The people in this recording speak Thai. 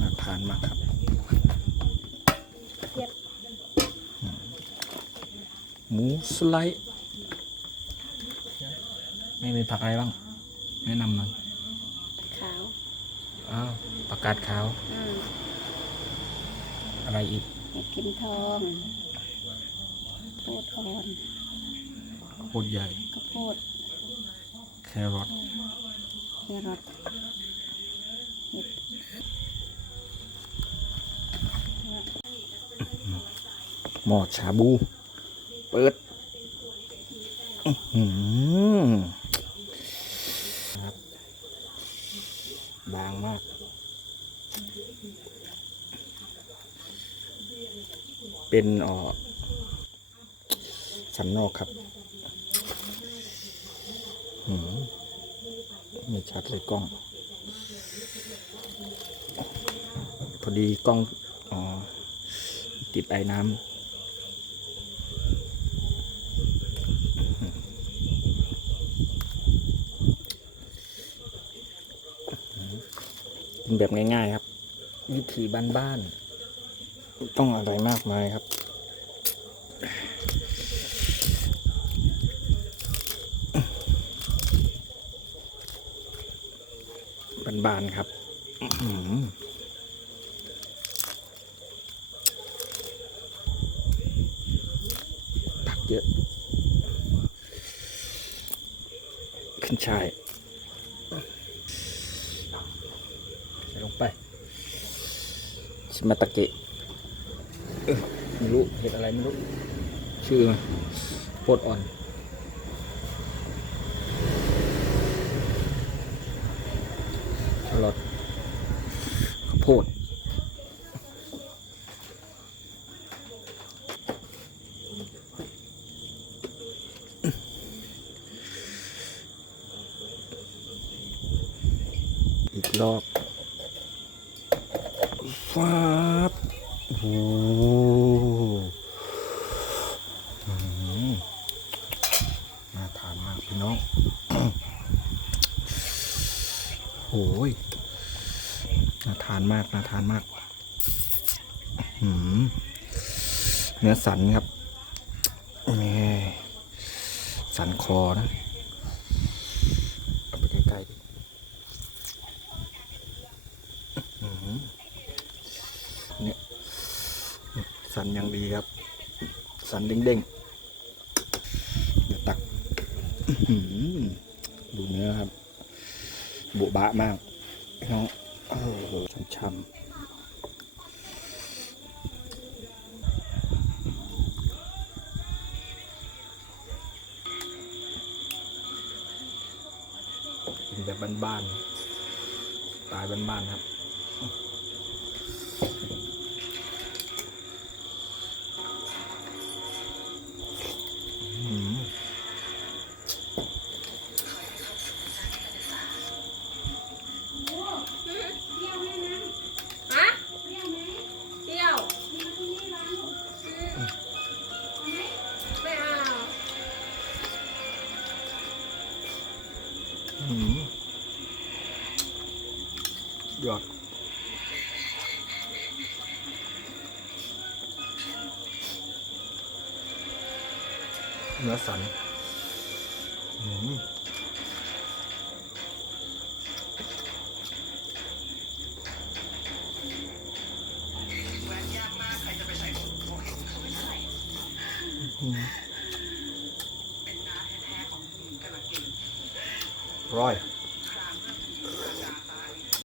น่าทานมากครับเย็บหมูสไลด์ไม่มีผักอะไรบ้าง แนะนำหน่อยขาว อ้าวผักกาดขาว อืมอะไรอีกเห็ดกิมทองโพดอ่อน โคตรใหญ่ ข้าวโพดแครอทแครอทเห็ดหม้อชาบู เปิดอื้อหือครับบางมาก เป็นเอ่อสันนอกครับหืม ไม่ชัดเลยกล้อง พอดีกล้องอ๋อติดไอ้น้ำกินแบบง่ายๆครับ วิถีบ้านๆต้องอะไรมากมายครับ บานๆครับผักเยอะ ขึ้นชายใส่ลงไปชิมาตะเกะไม่รู้เห็ดอะไรไม่รู้ ชื่อมันโพดอ่อนแครอทข้าวโพดอีกรอบฟ้าบโอ้โหหน่าทานมากพี่น้องโอ้ย น่าทานมากน่าทานมากเนื้อสันครับนี่สันคอนะเอาไปใกล้ๆดิเนี่ยสันยังดีครับ สันเด้งๆเดี๋ยวตักดูเนื้อครับ บุบะมากน้อง โอ้โหช้ำแบบบ้านๆตายบ้านๆครับ ยอดเนื้อสันอืมอืม ร้อย